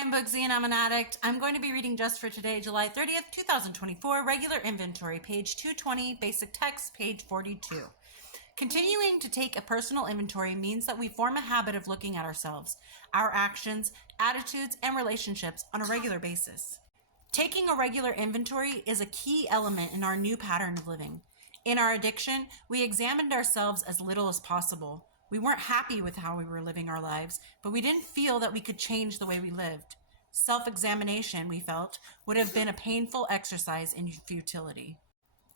Hi, I'm Bugsy and I'm an addict. I'm going to be reading just for today, July 30th, 2024, regular inventory, page 220, basic text, page 42. Continuing to take a personal inventory means that we form a habit of looking at ourselves, our actions, attitudes, and relationships on a regular basis. Taking a regular inventory is a key element in our new pattern of living. In our addiction, we examined ourselves as little as possible. We weren't happy with how we were living our lives, but we didn't feel that we could change the way we lived. Self-examination, we felt, would have been a painful exercise in futility.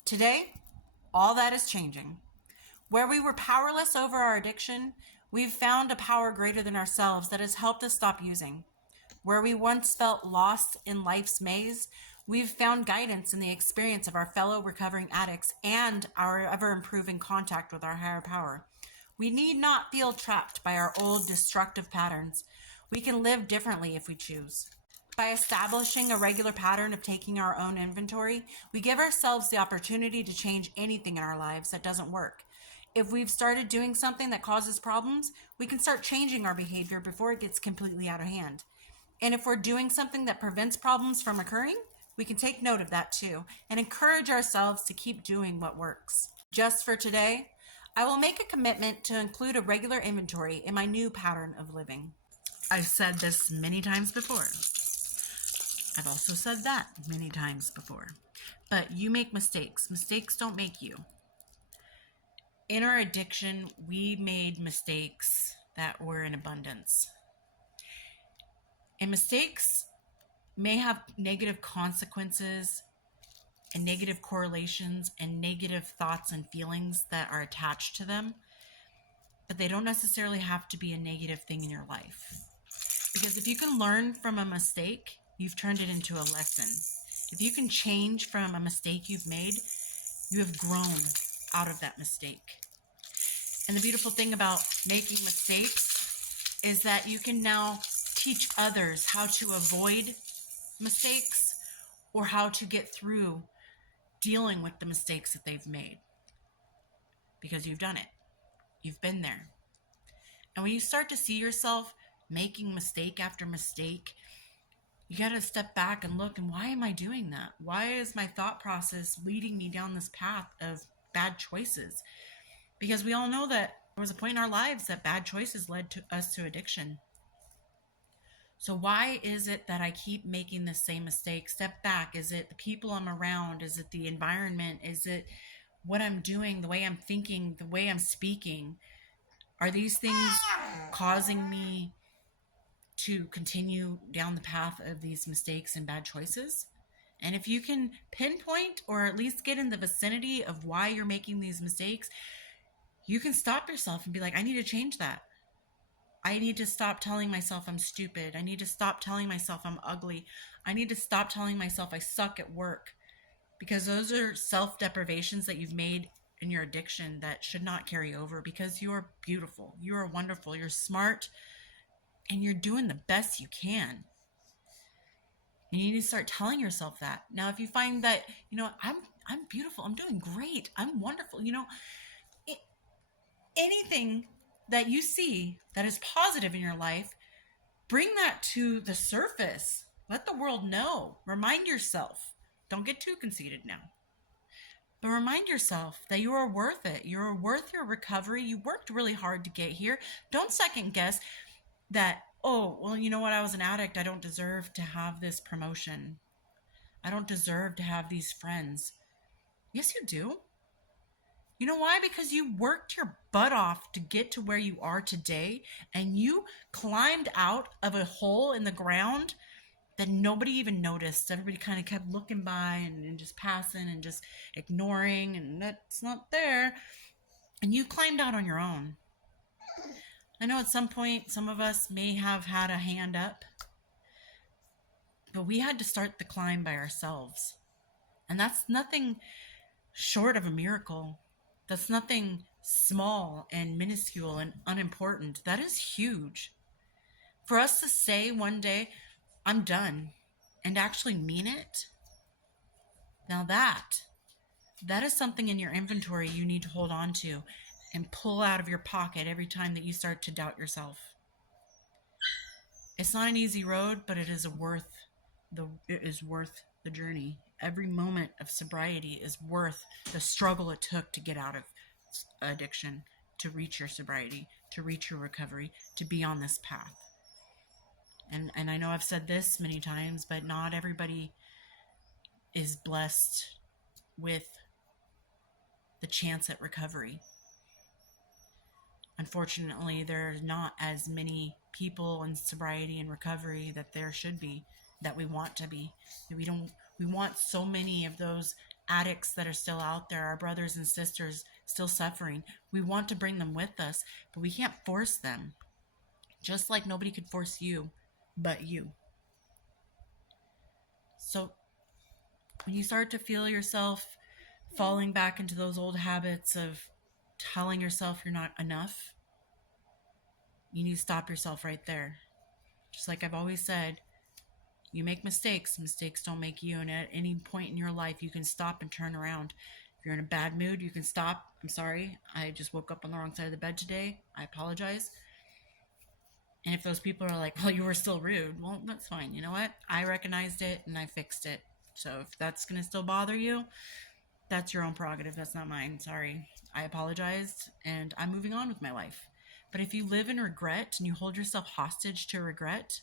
Today, all that is changing. Where we were powerless over our addiction, we've found a power greater than ourselves that has helped us stop using. Where we once felt lost in life's maze, we've found guidance in the experience of our fellow recovering addicts and our ever-improving contact with our higher power. We need not feel trapped by our old destructive patterns. We can live differently if we choose. By establishing a regular pattern of taking our own inventory, we give ourselves the opportunity to change anything in our lives that doesn't work. If we've started doing something that causes problems, we can start changing our behavior before it gets completely out of hand. And if we're doing something that prevents problems from occurring, we can take note of that too and encourage ourselves to keep doing what works. Just for today, I will make a commitment to include a regular inventory in my new pattern of living. I've said this many times before. I've also said that many times before. But you make mistakes. Mistakes don't make you. In our addiction, we made mistakes that were in abundance. And mistakes may have negative consequences and negative correlations and negative thoughts and feelings that are attached to them, but they don't necessarily have to be a negative thing in your life. Because if you can learn from a mistake, you've turned it into a lesson. If you can change from a mistake you've made, you have grown out of that mistake. And the beautiful thing about making mistakes is that you can now teach others how to avoid mistakes or how to get through dealing with the mistakes that they've made, because you've done it. You've been there. And when you start to see yourself making mistake after mistake, you got to step back and look, and why am I doing that? Why is my thought process leading me down this path of bad choices? Because we all know that there was a point in our lives that bad choices led to us to addiction. So why is it that I keep making the same mistake? Step back. Is it the people I'm around? Is it the environment? Is it what I'm doing, the way I'm thinking, the way I'm speaking? Are these things causing me to continue down the path of these mistakes and bad choices? And if you can pinpoint or at least get in the vicinity of why you're making these mistakes, you can stop yourself and be like, I need to change that. I need to stop telling myself I'm stupid. I need to stop telling myself I'm ugly. I need to stop telling myself I suck at work, because those are self-deprivations that you've made in your addiction that should not carry over, because you're beautiful. You're wonderful. You're smart, and you're doing the best you can. And you need to start telling yourself that. Now, if you find that, I'm beautiful. I'm doing great. I'm wonderful. Anything that you see that is positive in your life, bring that to the surface. Let the world know. Remind yourself. Don't get too conceited now. But remind yourself that you are worth it. You are worth your recovery. You worked really hard to get here. Don't second guess that, oh, well, you know what? I was an addict. I don't deserve to have this promotion. I don't deserve to have these friends. Yes, you do. You know why? Because you worked your butt off to get to where you are today, and you climbed out of a hole in the ground that nobody even noticed. Everybody kind of kept looking by and just passing and just ignoring, and that's not there. And you climbed out on your own. I know at some point some of us may have had a hand up, but we had to start the climb by ourselves. And that's nothing short of a miracle. That's nothing small and minuscule and unimportant. That is huge. For us to say one day, I'm done, and actually mean it, now that is something in your inventory you need to hold on to and pull out of your pocket every time that you start to doubt yourself. It's not an easy road, but it is worth the journey. Every moment of sobriety is worth the struggle it took to get out of addiction, to reach your sobriety, to reach your recovery, to be on this path. And I know I've said this many times, but not everybody is blessed with the chance at recovery. Unfortunately, there's not as many people in sobriety and recovery that there should be, that we want to be. We want so many of those addicts that are still out there, our brothers and sisters still suffering. We want to bring them with us, but we can't force them. Just like nobody could force you but you. So when you start to feel yourself falling back into those old habits of telling yourself you're not enough, you need to stop yourself right there. Just like I've always said, you make mistakes. Mistakes don't make you. And at any point in your life, you can stop and turn around. If you're in a bad mood, you can stop. I'm sorry. I just woke up on the wrong side of the bed today. I apologize. And if those people are like, well, you were still rude, well, that's fine. You know what? I recognized it and I fixed it. So if that's going to still bother you, that's your own prerogative. That's not mine. Sorry. I apologized and I'm moving on with my life. But if you live in regret and you hold yourself hostage to regret,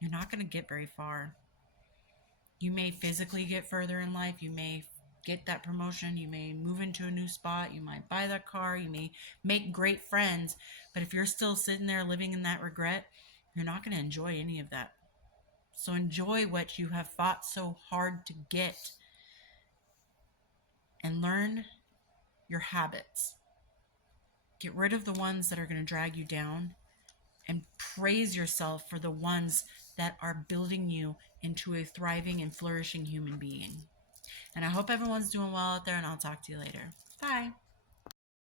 you're not going to get very far. You may physically get further in life. You may get that promotion. You may move into a new spot. You might buy that car. You may make great friends. But if you're still sitting there living in that regret, you're not going to enjoy any of that. So enjoy what you have fought so hard to get and learn your habits. Get rid of the ones that are going to drag you down and praise yourself for the ones that are building you into a thriving and flourishing human being. And I hope everyone's doing well out there, and I'll talk to you later. Bye.